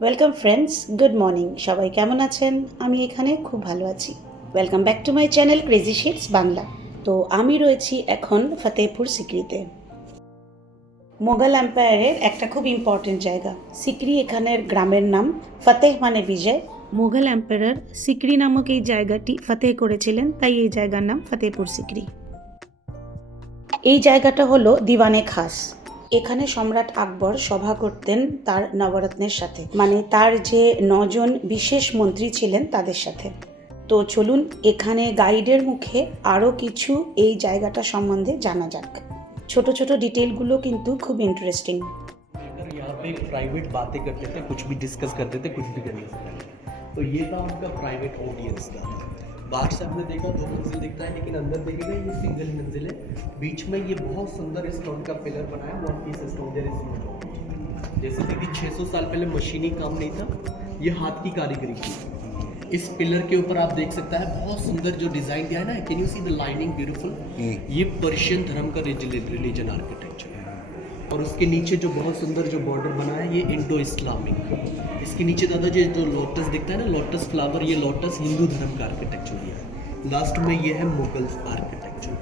Welcome friends, good morning. সবাই কেমন আছেন? আমি এখানে খুব ভালো আছি। Welcome back to my channel crazy shits Bangla. তো আমি রয়েছি এখন ফতেহপুর সিকরিতে। মোগল এম্পায়ারের একটা খুব ইম্পর্টেন্ট জায়গা। সিকরি এখানের গ্রামের নাম। ফতেহ মানে বিজয়। মোগল এম্পায়ার সিকরি নামক এই জায়গাটি ফতেহ করেছিলেন, তাই এই জায়গার নাম ফতেহপুর সিকরি। এই জায়গাটা হলো দিওয়ানে খাস। এখানে সম্রাট আকবর সভা করতেন তার নবরত্নের সাথে, মানে তার যে 9জন বিশেষ মন্ত্রী ছিলেন তাদের সাথে। তো চলুন এখানে গাইডের মুখে আরও কিছু এই জায়গাটা সম্বন্ধে জানা যাক। ছোট ছোট ডিটেলগুলো কিন্তু খুব ইন্টারেস্টিং। यहाँ पे प्राइवेट बातें करते थे, कुछ भी डिस्कस करते थे, कुछ भी करने से पहले। तो ये था उनका प्राइवेट ऑडियंस था। बाहर से आपने देखा 2 मंजिल दिखता है, लेकिन अंदर देखेगा ये सिंगल मंजिल है। बीच में ये बहुत सुंदर स्टोन का पिलर बनाया, one piece stone there is no joint. जैसे कि 600 साल पहले मशीनी काम नहीं था, ये हाथ की कारीगरी थी। इस पिलर के ऊपर आप देख सकता है बहुत सुंदर जो डिजाइन दिया है ना, can you see the lining beautiful. ये पर्शियन धर्म का रिलीजन आर्किटेक्चर है। और उसके नीचे जो बहुत सुंदर जो बॉर्डर बना है ये इंडो इस्लामिक। इसके नीचे दादाजी जो लोटस दिखता है ना, लोटस फ्लावर, ये लोटस हिंदू धर्म का आर्किटेक्चर दिया है। लास्ट में ये है मुगल आर्किटेक्चर।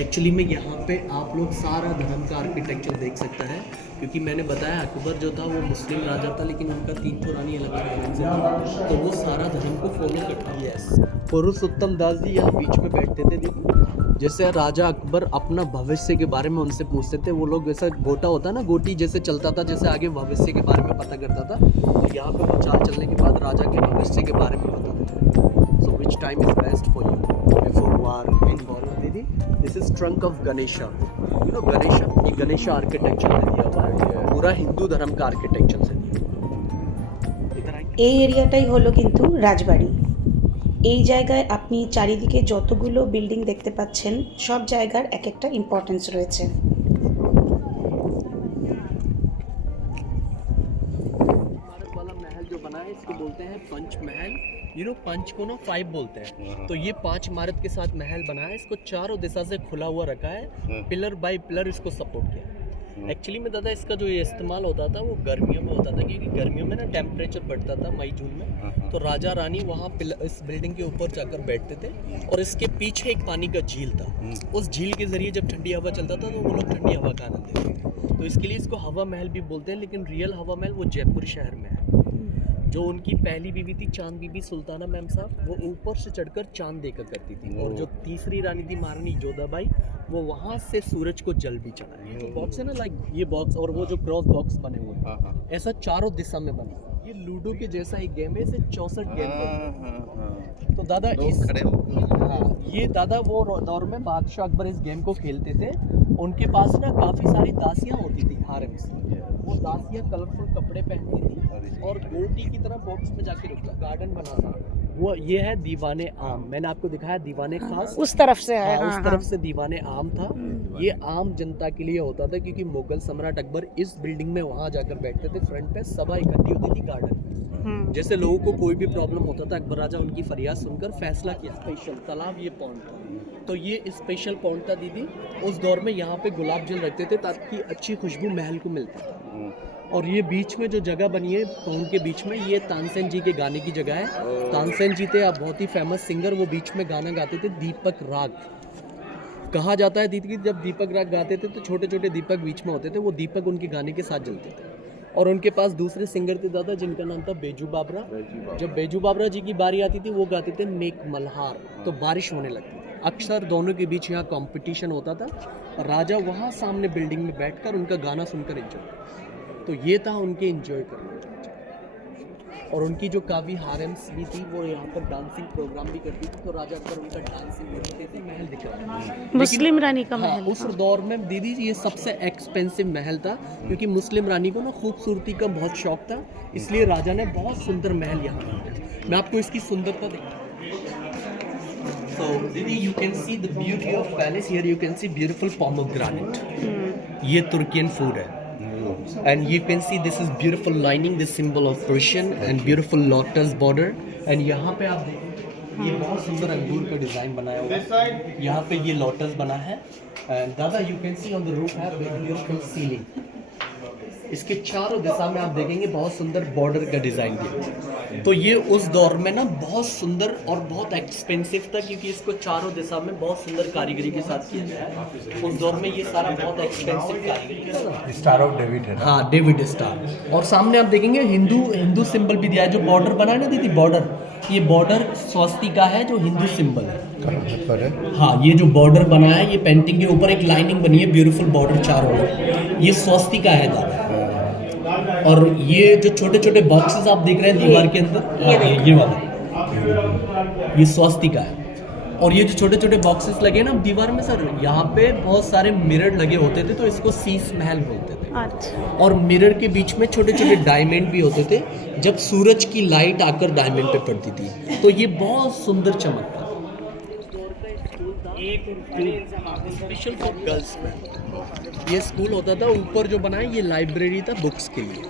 एक्चुअली में यहाँ पे आप लोग सारा धर्म का आर्किटेक्चर देख सकता है, क्योंकि मैंने बताया अकबर जो था वो मुस्लिम राजा था, लेकिन उनका 3 ठो रानी अलग अलग धर्म से थी, तो वो सारा धर्म को फॉलो करता है। यस, पुरुषोत्तम दास जी यहाँ बीच में बैठते थे। देखो जैसे राजा अकबर अपना भविष्य के बारे में उनसे पूछते थे, वो लोग जैसा गोटा होता है ना, गोटी जैसे चलता था, जैसे आगे भविष्य के बारे में पता करता था, तो यहाँ पे वो चाल चलने के बाद राजा के भविष्य के बारे में बताते थे। So which time is best for you before war in war दीदी। This is trunk of Ganesha. You know Ganesha, ये गणेशा आर्किटेक्चर से दिया हुआ है, पूरा हिंदू धर्म का आर्किटेक्चर से दिया हुआ है। এই এরিয়াটাই হলো কিন্তু রাজবাড়ি। এই জায়গায় আপনি চারিদিকে যতগুলো বিল্ডিং দেখতে পাচ্ছেন, সব জায়গার এক একটা ইম্পর্টেন্স রয়েছে। भारत वाला महल जो बना है इसको बोलते हैं पंच महल। यू नो पंच को ना 5 बोलते हैं, तो ये 5 इमारत के साथ महल बना है। इसको चारों दिशा से खुला हुआ रखा है, पिलर बाय पिलर इसको सपोर्ट किया। एक्चुअली में दादा इसका जो ये इस्तेमाल होता था वो गर्मियों में होता था, क्योंकि गर्मियों में ना टेम्परेचर बढ़ता था मई जून में, तो राजा रानी वहाँ इस बिल्डिंग के ऊपर जाकर बैठते थे। और इसके पीछे एक पानी का झील था, उस झील के जरिए जब ठंडी हवा चलता था तो वो लोग ठंडी हवा का आनंद लेते थे। तो इसके लिए इसको हवा महल भी बोलते हैं, लेकिन रियल हवा महल वो जयपुर शहर में है। जो उनकी पहली बीवी थी चांद बीबी सुल्ताना मैम साहब, वो ऊपर से चढ़कर चांद देखा करती थी। और जो तीसरी रानी थी महारानी जोधाबाई, वो वहाँ से सूरज को जल भी चढ़ा है। जो बॉक्स है ना, लाइक ये बॉक्स और वो जो क्रॉस बॉक्स बने हुए हैं, ऐसा चारों दिशा में बना। ये लूडो के जैसा एक गेम है, इसे 64 गेम है। तो दादा इस खड़े हो, हाँ, ये दादा वो दौर में बादशाह अकबर इस गेम को खेलते थे। उनके पास ना काफ़ी सारी दासियाँ होती थी हारेम से। वो दासियाँ कलरफुल कपड़े पहनती थी और गोटी की तरह बॉक्स में जाके रुकता गार्डन बना था। वो ये है दीवाने आम, मैंने आपको दिखाया दीवाने खास उस तरफ से है। हाँ, उस तरफ से दीवाने आम था। ये आम जनता के लिए होता था, क्योंकि मुगल सम्राट अकबर इस बिल्डिंग में वहाँ जाकर बैठते थे। फ्रंट पे सभा इकट्ठी होती थी गार्डन में। जैसे लोगों को कोई भी प्रॉब्लम होता था, अकबर राजा उनकी फरियाद सुनकर फैसला किया। स्पेशल तालाब ये पॉइंट था, तो ये स्पेशल पॉइंट था दीदी। उस दौर में यहाँ पे गुलाब जल रखते थे ताकि अच्छी खुशबू महल को मिलती थी। और ये बीच में जो जगह बनी है पॉइंट के बीच में, ये तानसेन जी के गाने की जगह है। तानसेन जी थे अब बहुत ही फेमस सिंगर, वो बीच में गाना गाते थे दीपक राग। कहा जाता है दीदी कि जब दीपक राग गाते थे तो छोटे छोटे दीपक बीच में होते थे, वो दीपक उनके गाने के साथ जलते थे। और उनके पास दूसरे सिंगर थे दादा, जिनका नाम था बेजू बाबरा। जब बेजू बाबरा जी की बारी आती थी, वो गाते थे मेक मल्हार, तो बारिश होने लगती थी। अक्सर दोनों के बीच यहाँ कंपटीशन होता था। राजा वहाँ सामने बिल्डिंग में बैठकर उनका गाना सुनकर एंजॉय, तो ये था उनके एंजॉय करने का। और उनकी जो काफ़ी हारेम्स भी थी, वो यहाँ पर डांसिंग प्रोग्राम भी करती थी, तो राजा अकबर उनका डांसिंग करते थे, महल दिखा था। मुस्लिम रानी का महल। उस दौर में दीदी ये सबसे एक्सपेंसिव महल था, क्योंकि मुस्लिम रानी को ना खूबसूरती का बहुत शौक था, इसलिए राजा ने बहुत सुंदर महल यहाँ बनाया। मैं आपको इसकी सुंदरता दिखाऊँ। So Didi, you can see the beauty of palace here. You can see beautiful pomegranate. ये तुर्कियन फूड है। And you can see this is beautiful lining, this symbol of Persian and beautiful lotus border. And यहाँ पे आप देखें, ये बहुत सुंदर अंगूर का डिजाइन बनाया हुआ है। यहाँ पे ये लोटस बना है। And दादा, you can see on the roof have beautiful ceiling. इसके चारों दिशा में आप देखेंगे बहुत सुंदर बॉर्डर का डिज़ाइन दिया। तो ये उस दौर में ना बहुत सुंदर और बहुत एक्सपेंसिव था, क्योंकि इसको चारों दिशा में बहुत सुंदर कारीगरी के साथ किया गया है। उस दौर में ये सारा बहुत एक्सपेंसिव कारीगरी था। स्टार ऑफ डेविड है ना? हाँ, डेविड स्टार। और सामने आप देखेंगे हिंदू सिंबल भी दिया है। जो बॉर्डर बना है ना दीदी, बॉर्डर, ये बॉर्डर स्वस्तिका है जो हिंदू सिंबल है। कहाँ पर है? हाँ, ये जो बॉर्डर बना है, ये पेंटिंग के ऊपर एक लाइनिंग बनी है, ब्यूटीफुल बॉर्डर चारों ओर, ये स्वस्तिका है दादा। और ये जो छोटे छोटे बॉक्सेस आप देख रहे हैं दीवार के अंदर, ये वाला, ये स्वस्तिका है। और ये जो छोटे छोटे बॉक्सेस लगे ना दीवार में सर, यहाँ पे बहुत सारे मिरर लगे होते थे, तो इसको शीश महल बोलते थे। अच्छा। और मिरर के बीच में छोटे छोटे डायमंड भी होते थे, जब सूरज की लाइट आकर डायमंड पे पड़ती थी, तो ये बहुत सुंदर चमकता था। स्पेशल फॉर गर्ल्स में ये स्कूल होता था। ऊपर जो बना है ये लाइब्रेरी था बुक्स के लिए।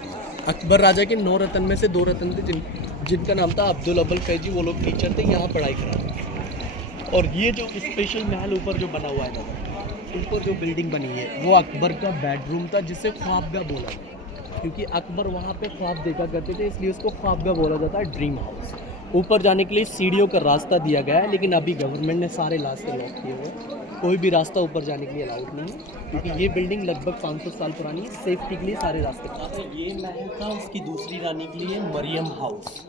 अकबर राजा के 9 रत्न में से 2 रत्न थे, जिनका नाम था अब्दुल अब्बल फैजी। वो लोग टीचर थे, यहाँ पढ़ाई कराते थे। और ये जो स्पेशल महल ऊपर जो बना हुआ है ना, ऊपर जो बिल्डिंग बनी है, वो अकबर का बेडरूम था, जिसे ख्वाबगा बोला जाता, क्योंकि अकबर वहाँ पे ख्वाब देखा करते थे, इसलिए उसको ख्वाबगा बोला जाता है, ड्रीम हाउस। ऊपर जाने के लिए सीढ़ियों का रास्ता दिया गया है, लेकिन अभी गवर्नमेंट ने सारे रास्ते लॉक किए हुए हैं। कोई भी रास्ता ऊपर जाने के लिए अलाउड नहीं है, क्योंकि ये बिल्डिंग लगभग 500 साल पुरानी है। सेफ्टी के लिए सारे रास्ते बंद हैं। ये महल था उसकी दूसरी रानी के लिए, मरियम हाउस।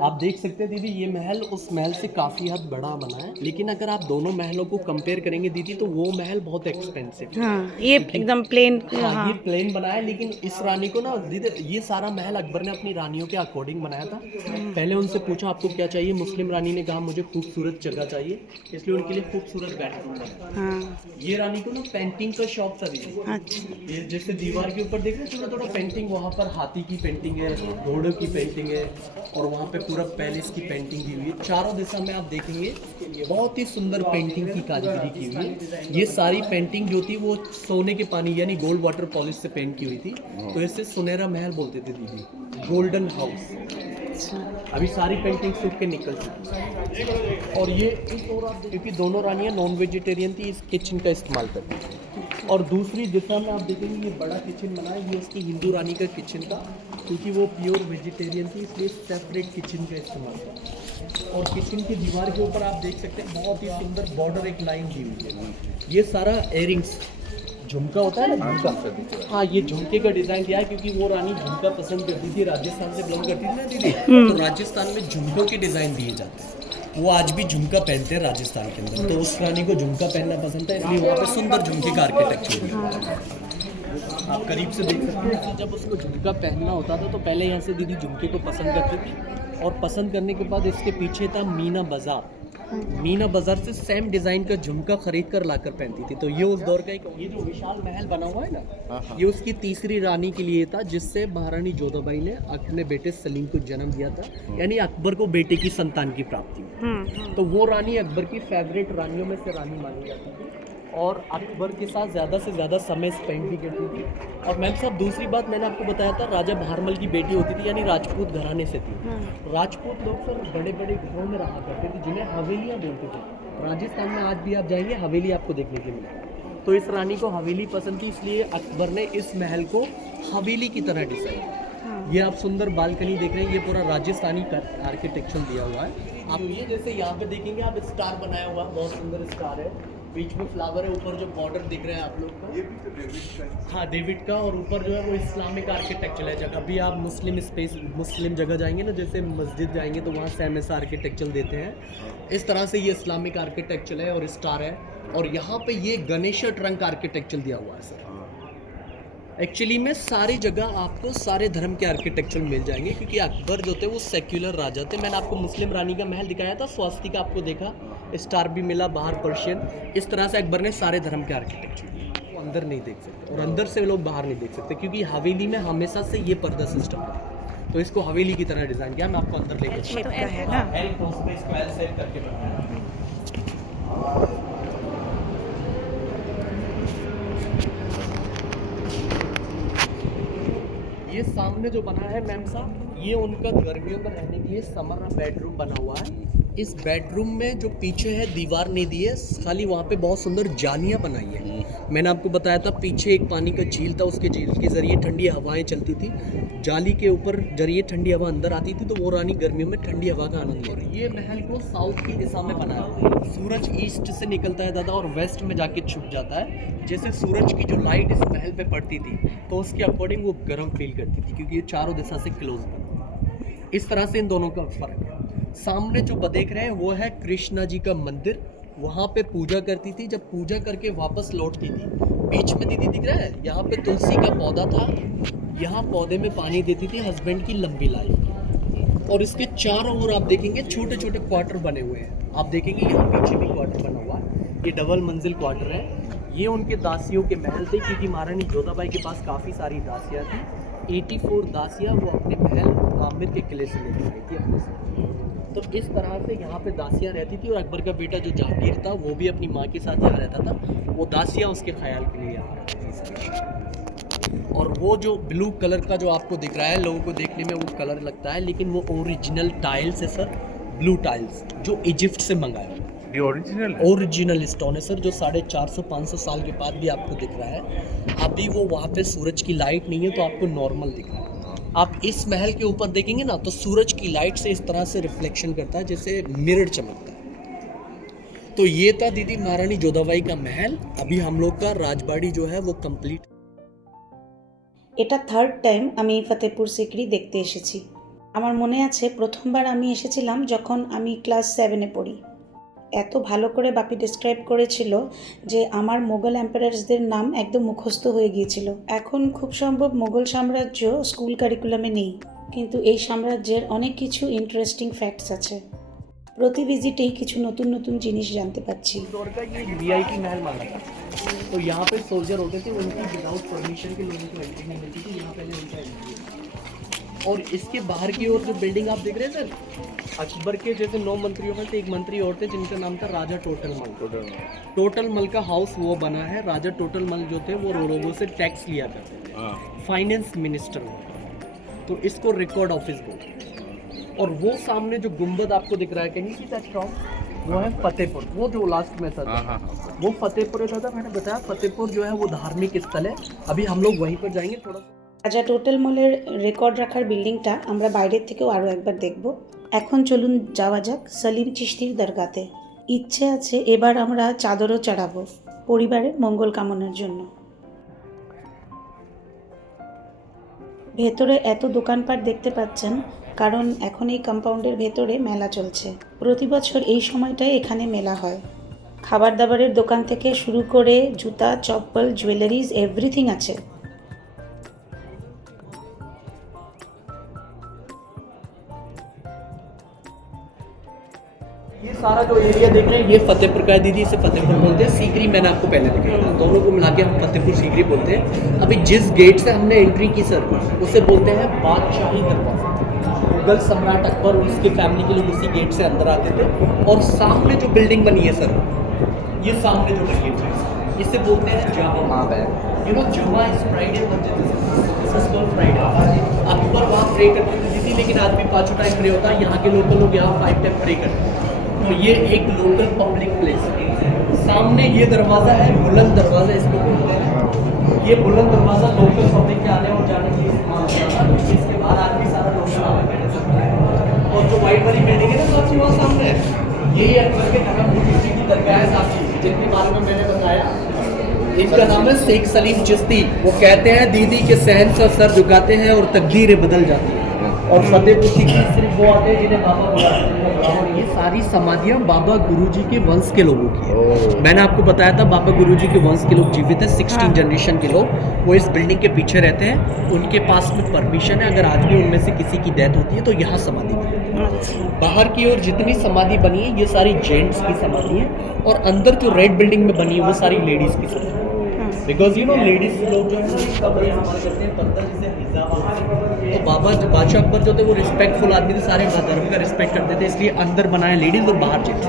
आप देख सकते हैं दीदी, ये महल उस महल से काफ़ी हद बड़ा बना है, लेकिन अगर आप दोनों महलों को कंपेयर करेंगे दीदी, तो वो महल बहुत एक्सपेंसिव है। हाँ, ये एकदम प्लेन। हाँ, हाँ। ये प्लेन बना है, लेकिन इस रानी को ना दीदी, ये सारा महल अकबर ने अपनी रानियों के अकॉर्डिंग बनाया था। पहले उनसे पूछा आपको क्या चाहिए, मुस्लिम रानी ने कहा मुझे खूबसूरत जगह चाहिए, इसलिए उनके लिए खूबसूरत बेडरूम बना। हाँ। ये रानी को ना पेंटिंग का शौक था दीदी। अच्छा। ये जैसे दीवार के ऊपर देख रहे हैं थोड़ा थोड़ा पेंटिंग, वहाँ पर हाथी की पेंटिंग है, घोड़ों की पेंटिंग है, और वहाँ पे पूरा पैलेस की पेंटिंग की हुई है। चारों दिशा में आप देखेंगे बहुत ही सुंदर पेंटिंग की कारीगरी की हुई है। ये सारी पेंटिंग जो थी वो सोने के पानी यानी गोल्ड वाटर पॉलिश से पेंट की हुई थी, तो इसे सुनहरा महल बोलते थे दीदी, गोल्डन हाउस। अभी सारी पेंटिंग सूख के निकल चुकी है। और ये क्योंकि दोनों रानियां नॉन वेजिटेरियन थी, इस किचन का इस्तेमाल करती थी। और दूसरी दिशा में आप देखेंगे ये बड़ा किचन बना है, ये उसकी हिंदू रानी का किचन था, क्योंकि वो प्योर वेजिटेरियन थी, इसलिए सेपरेट किचन का इस्तेमाल था। और किचन की दीवार के ऊपर आप देख सकते हैं बहुत ही सुंदर बॉर्डर एक लाइन दी हुई है। ये सारा एयरिंग्स, झुमका होता है ना, झुमका। हाँ, ये झुमके का डिजाइन दिया है, क्योंकि वो रानी झुमका पसंद करती थी, राजस्थान से बिलोंग करती थी ना दीदी, तो राजस्थान में झुमकों के डिजाइन दिए जाते हैं। वो आज भी झुमका पहनते हैं राजस्थान के अंदर, तो उस रानी को झुमका पहनना पसंद था, इसलिए वहाँ पे सुंदर झुमके का आर्किटेक्चर। आप करीब से देख सकते हैं, जब उसको झुमका पहनना होता था तो पहले यहाँ से दीदी झुमके को पसंद करती थी, और पसंद करने के बाद इसके पीछे था मीना बाजार। मीना बाजार से सेम डिजाइन का झुमका खरीद कर लाकर पहनती थी। तो ये उस दौर का एक, ये जो विशाल महल बना हुआ है ना, ये उसकी तीसरी रानी के लिए था, जिससे महारानी जोधाबाई ने अपने बेटे सलीम को जन्म दिया था, यानी अकबर को बेटे की संतान की प्राप्ति हुई। तो वो रानी अकबर की फेवरेट रानियों में से रानी मानी जाती थी, और अकबर के साथ ज़्यादा से ज़्यादा समय स्पेंड भी करती थी। और मैम साहब, दूसरी बात मैंने आपको बताया था, राजा भारमल की बेटी होती थी, यानी राजपूत घराने से थी। राजपूत लोग सर बड़े बड़े घरों में रहा करते थे, जिन्हें हवेलियाँ बोलते थे। राजस्थान में आज भी आप जाएंगे, हवेली आपको देखने के मिलेगी। तो इस रानी को हवेली पसंद थी, इसलिए अकबर ने इस महल को हवेली की तरह डिजाइन। ये आप सुंदर बालकनी देख रहे हैं, ये पूरा राजस्थानी आर्किटेक्चर दिया हुआ है। आप ये जैसे यहाँ पे देखेंगे, आप स्टार बनाया हुआ, बहुत सुंदर स्टार है, बीच में फ्लावर है, ऊपर जो बॉर्डर दिख रहा है आप लोग को, ये भी तो डेविड का। हाँ, डेविड का। और ऊपर जो है वो इस्लामिक आर्किटेक्चर है। जगह भी आप मुस्लिम जगह जाएंगे ना, जैसे मस्जिद जाएंगे तो वहाँ सेम ऐसा आर्किटेक्चर देते हैं। इस तरह से ये इस्लामिक आर्किटेक्चर है और स्टार है। और यहाँ पे ये गणेश ट्रंक आर्किटेक्चर दिया हुआ है सर। एक्चुअली में सारी जगह आपको सारे धर्म के आर्किटेक्चर मिल जाएंगे, क्योंकि अकबर जो थे वो सेक्युलर राजा थे। मैंने आपको मुस्लिम रानी का महल दिखाया था, स्वास्तिका आपको देखा, स्टार भी मिला, बाहर पर्शियन। इस तरह से अकबर ने सारे धर्म के आर्किटेक्चर, वो अंदर नहीं देख सकते, और अंदर से लोग बाहर नहीं देख सकते, क्योंकि हवेली में हमेशा से ये पर्दा सिस्टम है, तो इसको हवेली की तरह डिज़ाइन किया। मैं आपको अंदर लेके शेप का है ना। करके बनाया। ये सामने जो बना है मैम साहब, ये उनका गर्मियों में रहने के लिए समर बेडरूम बना हुआ है। इस बेडरूम में जो पीछे है दीवार नहीं दी है, खाली वहाँ पे बहुत सुंदर जालियाँ बनाई है। मैंने आपको बताया था पीछे एक पानी का झील था, उसके झील के जरिए ठंडी हवाएं चलती थी, जाली के ऊपर जरिए ठंडी हवा अंदर आती थी, तो वो रानी गर्मियों में ठंडी हवा का आनंद ले रही है। ये महल को साउथ की दिशा में बनाया हुआ है। सूरज ईस्ट से निकलता है दादा और वेस्ट में जाके छुप जाता है। जैसे सूरज की जो लाइट इस महल पे पड़ती थी तो उसके अकॉर्डिंग वो गर्म फील करती थी, क्योंकि ये चारों दिशा से क्लोज था। इस तरह से इन दोनों का फर्क है। सामने जो देख रहे हैं वो है कृष्णा जी का मंदिर। वहाँ पे पूजा करती थी, जब पूजा करके वापस लौटती थी। बीच में दीदी दिख रहा है, यहाँ पे तुलसी का पौधा था, यहाँ पौधे में पानी देती थी हस्बैंड की लंबी लाइफ। और इसके चारों ओर आप देखेंगे छोटे छोटे क्वार्टर बने हुए हैं। आप देखेंगे यहाँ पीछे भी क्वार्टर बना हुआ है, ये डबल मंजिल क्वार्टर है। ये उनके दासियों के महल थे, क्योंकि महारानी जोधाबाई के पास काफ़ी सारी दासियाँ थी। 84 दासियाँ वो अपने महल आमिर के किले से लेकर आई थी अपने से। तो इस तरह से यहाँ पे दासियाँ रहती थी, और अकबर का बेटा जो जहांगीर था वो भी अपनी माँ के साथ यहाँ रहता था। वो दासियाँ उसके ख्याल के लिए यहाँ रहती थी। और वो जो ब्लू कलर का जो आपको दिख रहा है, लोगों को देखने में वो कलर लगता है, लेकिन वो ओरिजिनल टाइल्स है सर, ब्लू टाइल्स जो इजिप्ट से मंगाए हुए। ये ओरिजिनल ओरिजिनल स्टोन है सर, जो 450-500 साल के बाद भी आपको दिख रहा है। अभी वो वहाँ पे सूरज की लाइट नहीं है तो आपको नॉर्मल दिख रहा है। आप इस महल के ऊपर देखेंगे ना तो सूरज की लाइट से इस तरह से रिफ्लेक्शन करता है, जैसे मिरर चमकता है। तो ये था दीदी महारानी जोधाबाई का महल। अभी हम लोग का राजबाड़ी जो है वो कंप्लीट। এটা থার্ড টাইম আমি ফতেপুর সিকরি দেখতে এসেছি। আমার মনে আছে প্রথমবার আমি এসেছিলাম যখন আমি ক্লাস 7-এ পড়ি। এত ভালো করে বাপি ডেসক্রাইব করেছিল যে আমার মোগল এম্পারার্সদের নাম একদম মুখস্থ হয়ে গিয়েছিল। এখন খুব সম্ভব মোগল সাম্রাজ্য স্কুল কারিকুলামে নেই, কিন্তু এই সাম্রাজ্যের অনেক কিছু ইন্টারেস্টিং ফ্যাক্টস আছে। প্রতি ভিজিটেই কিছু নতুন নতুন জিনিস জানতে পারছি। दौर का ये वीआईपी महल माना था। तो यहाँ पे सोल्जर होते थे, उनकी विदाउट परमिशन के लोगों को एंट्री नहीं मिलती थी। यहाँ पहले उनका एंट्री है। और इसके बाहर की ओर जो बिल्डिंग आप देख रहे हैं सर, अकबर के जैसे 9 मंत्रियों में से एक मंत्री और थे जिनका नाम था राजा टोटल मल। टोटल मल का हाउस वो बना है। राजा टोटल मल जो थे वो लोगों से टैक्स लिया करते थे, फाइनेंस मिनिस्टर वो। तो इसको रिकॉर्ड ऑफिस बोलते हैं। और वो सामने जो गुंबद आपको दिख रहा है, can you see that from, वो है फतेहपुर। वो जो लास्ट में था वो फतेहपुर है दादा। मैंने बताया फतेहपुर जो है वो धार्मिक स्थल है। अभी हम लोग वहीं पर जाएंगे थोड़ा। রাজা টোটাল মলের রেকর্ড রাখার বিল্ডিংটা আমরা বাইরের থেকেও আরও একবার দেখব। এখন চলুন যাওয়া যাক সলিম চিশতির দরগাতে। ইচ্ছে আছে এবার আমরা চাদরও চড়াবো পরিবারের মঙ্গল কামনার জন্য। ভেতরে এত দোকানপাট দেখতে পাচ্ছেন কারণ এখন এই কম্পাউন্ডের ভেতরে মেলা চলছে। প্রতি বছর এই সময়টায় এখানে মেলা হয়। খাবার দাবারের দোকান থেকে শুরু করে জুতা, চপ্পল, জুয়েলারিজ এভরিথিং আছে। ये सारा जो एरिया देख रहे हैं ये फतेहपुर का है दीदी। इसे फतेहपुर बोलते हैं। सीकरी मैंने आपको पहले दिखाया था, दोनों को मिला के हम फतेहपुर सीकरी बोलते हैं। अभी जिस गेट से हमने एंट्री की सर उसे बोलते हैं बादशाही दरवाजा। मुगल सम्राट अकबर और उसकी फैमिली के लोग उसी गेट से अंदर आते थे। और सामने जो बिल्डिंग बनी है सर, ये सामने जो बनी है इसे बोलते हैं जामा। यू नो जुमा इज फ्राइडे, फ्राइडे। अकबर वहाँ प्रे करते थे दीदी, लेकिन आज भी 5 टाइम प्रे होता है। यहाँ के लोकल लोग यहाँ 5 टाइम प्रे करते हैं। तो ये एक लोकल पब्लिक प्लेस है। सामने ये दरवाज़ा है, बुलंद दरवाज़ा इसको बोलते हैं। ये बुलंद दरवाज़ा लोकल पब्लिक के आने और जाने के लिए इस्तेमाल होता था। इसके बाद आज भी सारा लोकल आने जाने सकता है। और जो वाइट वाली बिल्डिंग है ना साथी वहाँ सामने, यही अकबर के धर्म जी की दरगाह है साथी, जिनके बारे में मैंने बताया। इनका नाम है शेख सलीम चिश्ती। वो कहते हैं दीदी के सहन से सर झुकाते हैं और तकदीरें बदल जाती हैं। और फतेहपुर सीकरी सिर्फ वो आते हैं जिन्हें बाबा बुलाते हैं। और ये सारी समाधियाँ बाबा गुरुजी के वंश के लोगों की है। मैंने आपको बताया था बाबा गुरुजी के वंश के लोग जीवित हैं, 16 जनरेशन के लोग। वो इस बिल्डिंग के पीछे रहते हैं। उनके पास में परमिशन है, अगर आज भी उनमें से किसी की डेथ होती है तो यहाँ समाधि बनी है। बाहर की ओर जितनी समाधि बनी है ये सारी जेंट्स की समाधि है। और अंदर जो रेड बिल्डिंग में बनी है वो सारी लेडीज़ की समाधि है। बिकॉज यू नो लेडीज लोग जो है कपड़े हमारे करते हैं पर्दा जिसे हिजाब। तो बादशाह अकबर जो थे वो रिस्पेक्टफुल आदमी थे, सारे धर्म का रिस्पेक्ट करते थे, इसलिए अंदर बनाया लेडीज और बाहर जेंट्स।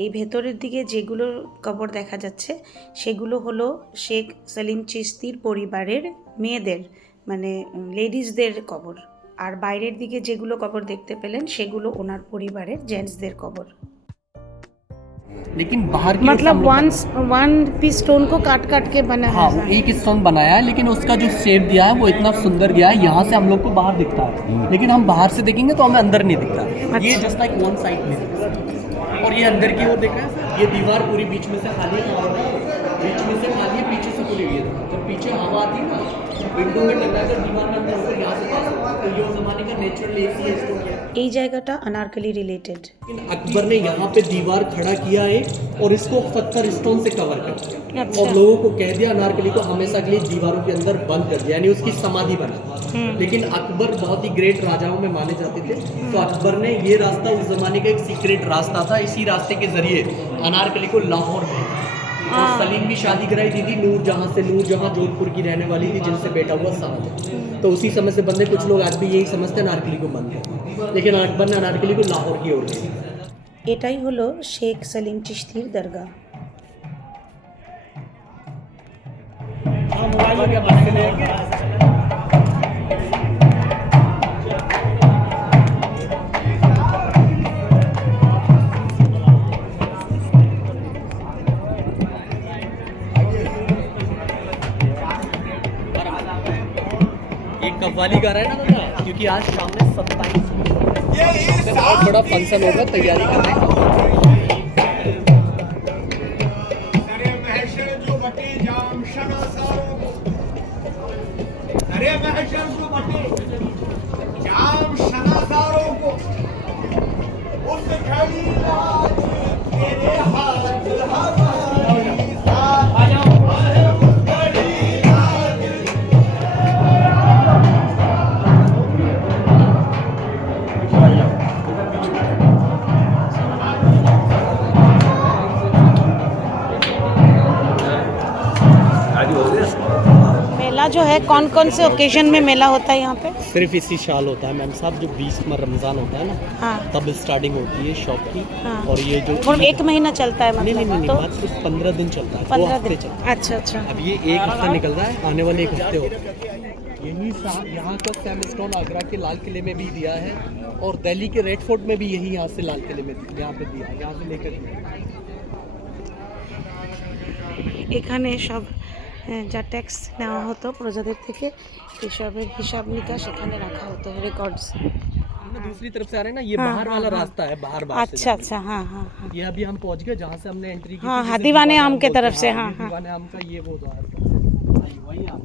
এই ভেতরের দিকে যেগুলো কবর দেখা যাচ্ছে সেগুলো হলো শেখ সলিম চিশতির পরিবারের মেয়েদের, মানে লেডিসদের কবর, আর বাইরের দিকে যেগুলো কবর দেখতে পেলেন সেগুলো ওনার পরিবারের জেন্টসদের কবর। लेकिन बाहर की मतलब वन पीस स्टोन को काट काट के बना हाँ है। एक स्टोन बनाया है, लेकिन उसका जो शेप दिया है वो इतना सुंदर गया है, यहाँ से हम लोग को बाहर दिखता है, लेकिन हम बाहर से देखेंगे तो हमें अंदर नहीं दिखता। ये अच्छा। जस्ट लाइक वन साइड में, और ये अंदर की ओर देख रहे हैं, ये दीवार पूरी बीच में से खाली है, बीच में से खाली है, पीछे से पूरी हुई है। जब पीछे हवा आती है ना, विंडो में टकरा कर दीवार में अंदर होकर यहाँ से पास होता है, तो ये उस जमाने का नेचुरल एसी है स्टोन है। এই জায়গাটা अनारकली रिलेटेड। लेकिन अकबर ने यहाँ पे दीवार खड़ा किया है और इसको पत्थर स्टोन से कवर कर दिया, अच्छा। और लोगों को कह दिया अनारकली को हमेशा के लिए दीवारों के अंदर बंद कर दिया, यानी उसकी समाधि बना। लेकिन अकबर बहुत ही ग्रेट राजाओं में माने जाते थे, तो अकबर ने ये रास्ता उस जमाने का एक सीक्रेट रास्ता था, इसी रास्ते के जरिए अनारकली को लाहौर भेजा। और सलीम की शादी कराई दी थी नूरजहां से, नूरजहां जोधपुर की रहने वाली थी, जिनसे बेटा हुआ शाहजहां। तो उसी समय से बंदे, कुछ लोग आज भी यही समझते हैं अनारकली को बंद कर, लेकिन अकबर ने अनारकली को लाहौर की ओर भेजा। এটাই হলো শেখ সলিম চিশতির দরগা। एक कव्वाली गा रहा है ना दादा, क्योंकि आज शाम में 27 बहुत बड़ा फंक्शन होगा, तैयारी कर रहे हैं। अरे महशर जो बटे जाम शनासारों को, अरे महशर जो बटे जाम शनासारों को, उस घड़ी रात तेरे हाथ हमारी साथ आ जाओ। मेला जो है कौन कौन से ओकेजन में मेला होता है यहाँ पे? सिर्फ इसी साल होता है मैम साहब, जो 20 में रमज़ान होता है ना, हाँ तब स्टार्टिंग होती है शॉप की। हाँ। और ये जो और एक महीना चलता है नहीं नहीं मतलब? नहीं, तो बात सिर्फ 15 दिन चलता है, 2 15 हफ्ते दिन। चलता है। अच्छा अच्छा। अब ये एक हफ्ता निकल रहा है, आने वाले एक हफ्ते हो। यही यहाँ का सैंडस्टोन आगरा के लाल किले में भी दिया है, और दिल्ली के रेड फोर्ट में भी यही यहाँ से लाल किले में यहाँ पे दिया, यहाँ से लेकर दिया। এখানে সব যা ট্যাক্স নেওয়া হতো প্রজাদের থেকে এসবের হিসাব নিকাশ এখানে রাখা হতো, রেকর্ডস। हम दूसरी तरफ से आ रहे हैं ना, ये हाँ, बाहर हाँ, वाला हाँ। रास्ता है, बाहर बाहर से अच्छा जाने अच्छा, हाँ हाँ हाँ। का। ये अभी हम पहुंच गए जहाँ से हमने एंट्री की हाँ, थी, हाँ, जिसे दीवाने आम के बोलते तरफ हैं, से, हाँ, हाँ, ये हाँ। दीवाने आम का ये वो द्वार था। वही आम।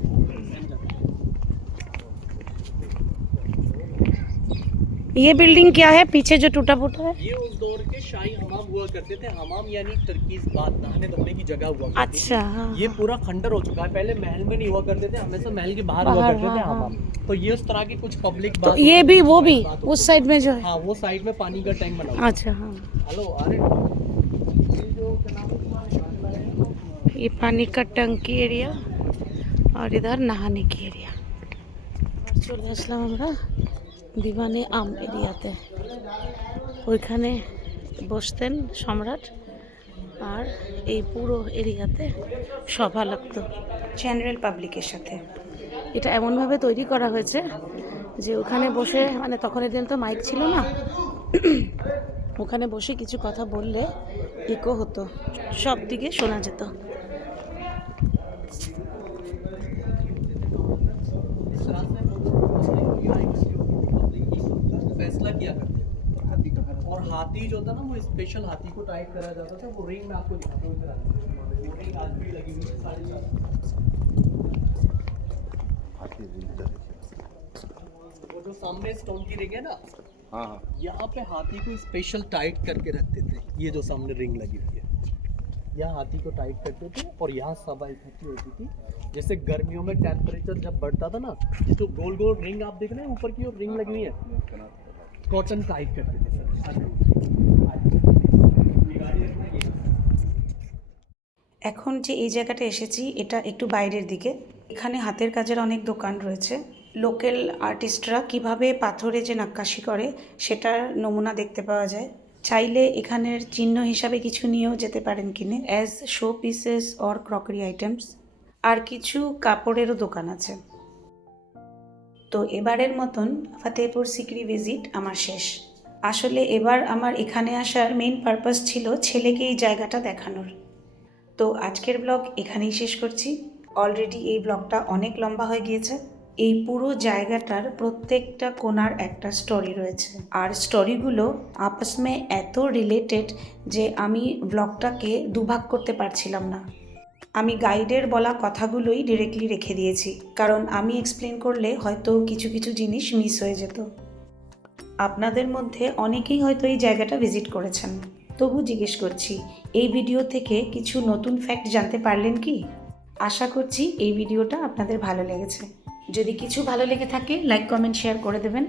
ये बिल्डिंग क्या है पीछे जो टूटा फूटा है? ये उस दौर के शाही हमाम हुआ करते थे, हमाम यानी तरकीज बात, नहाने धोने की जगह हुआ करती थी। अच्छा हाँ। ये पूरा खंडर हो चुका है, पहले महल में नहीं हुआ करते थे, हमेशा महल के बाहर हुआ बाहर, करते थे हाँ, हमाम। तो ये उस तरह की कुछ पब्लिक तो ये भी वो भी उस साइड में जो है? हाँ, वो साइड में पानी का टैंक बना हुआ है। अच्छा हाँ। हेलो अरे ये पानी का टंकी एरिया और इधर नहाने की एरिया। চলে আসলাম আমরা দিওয়ানে আম এরিয়াতে। ওইখানে বসতেন সম্রাট, আর এই পুরো এরিয়াতে সভা লাগতো জেনারেল পাবলিকের সাথে। এটা এমনভাবে তৈরি করা হয়েছে যে ওখানে বসে, মানে তখনের দিন তো মাইক ছিল না, ওখানে বসে কিছু কথা বললে ইকো হতো, সব দিকে শোনা যেত। फैसला किया करते थे, और हाथी जो था ना, वो स्पेशल हाथी को टाइट करा जाता था, वो रिंग में आपको दिखाता हूँ, इधर आते हैं। वो रिंग आज भी लगी हुई है, सारी वो जो सामने स्टोन की रिंग है ना, हाँ हाँ। यहाँ पे हाथी को स्पेशल टाइट करके रखते थे। ये जो सामने रिंग लगी हुई है, यहाँ हाथी को टाइट करते थे, और यहाँ सभा इकट्ठी होती थी। जैसे गर्मियों में टेम्परेचर जब बढ़ता था ना, तो गोल गोल रिंग आप देख रहे हैं, ऊपर की ओर रिंग लगी हुई है, कॉटन टाइट करते थे सर। এখন যে এই জায়গাটা এসেছি এটা একটু বাইরের দিকে। এখানে হাতের কাজের অনেক দোকান রয়েছে। লোকাল আর্টিস্টরা কিভাবে পাথরে যে নকশি করে সেটার নমুনা দেখতে পাওয়া যায়। চাইলে এখানের চিহ্ন হিসাবে কিছু নিয়েও যেতে পারেন কিনে, as show pieces or crockery items. আর কিছু কাপড়েরও দোকান আছে। তো এবারের মতন ফতেহপুর সিকরি ভিজিট আমার শেষ। আসলে এবার আমার এখানে আসার মেইন পারপাস ছিল ছেলেকে এই জায়গাটা দেখানোর। তো আজকের ব্লগ এখানেই শেষ করছি। অলরেডি এই ব্লগটা অনেক লম্বা হয়ে গিয়েছে। এই পুরো জায়গাটার প্রত্যেকটা কোণার একটা স্টোরি রয়েছে, আর স্টোরিগুলো আপস মে এত রিলেটেড যে আমি ব্লগটাকে দুভাগ করতে পারছিলাম না। আমি গাইডের বলা কথাগুলোই ডিরেক্টলি রেখে দিয়েছি, কারণ আমি এক্সপ্লেন করলে হয়তো কিছু কিছু জিনিস মিস হয়ে যেত। আপনাদের মধ্যে অনেকেই হয়তো এই জায়গাটা ভিজিট করেছেন, তবু জিজ্ঞেস করছি, এই ভিডিও থেকে কিছু নতুন ফ্যাক্ট জানতে পারলেন কি? আশা করছি এই ভিডিওটা আপনাদের ভালো লেগেছে। যদি কিছু ভালো লেগে থাকে লাইক কমেন্ট শেয়ার করে দেবেন।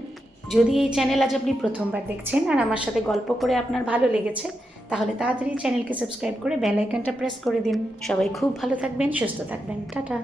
যদি এই চ্যানেল আজ আপনি প্রথমবার দেখছেন আর আমার সাথে গল্প করে আপনার ভালো লেগেছে, তাহলে তাড়াতাড়ি চ্যানেলকে সাবস্ক্রাইব করে বেল আইকনটা প্রেস করে দিন। সবাই খুব ভালো থাকবেন, সুস্থ থাকবেন। টাটা।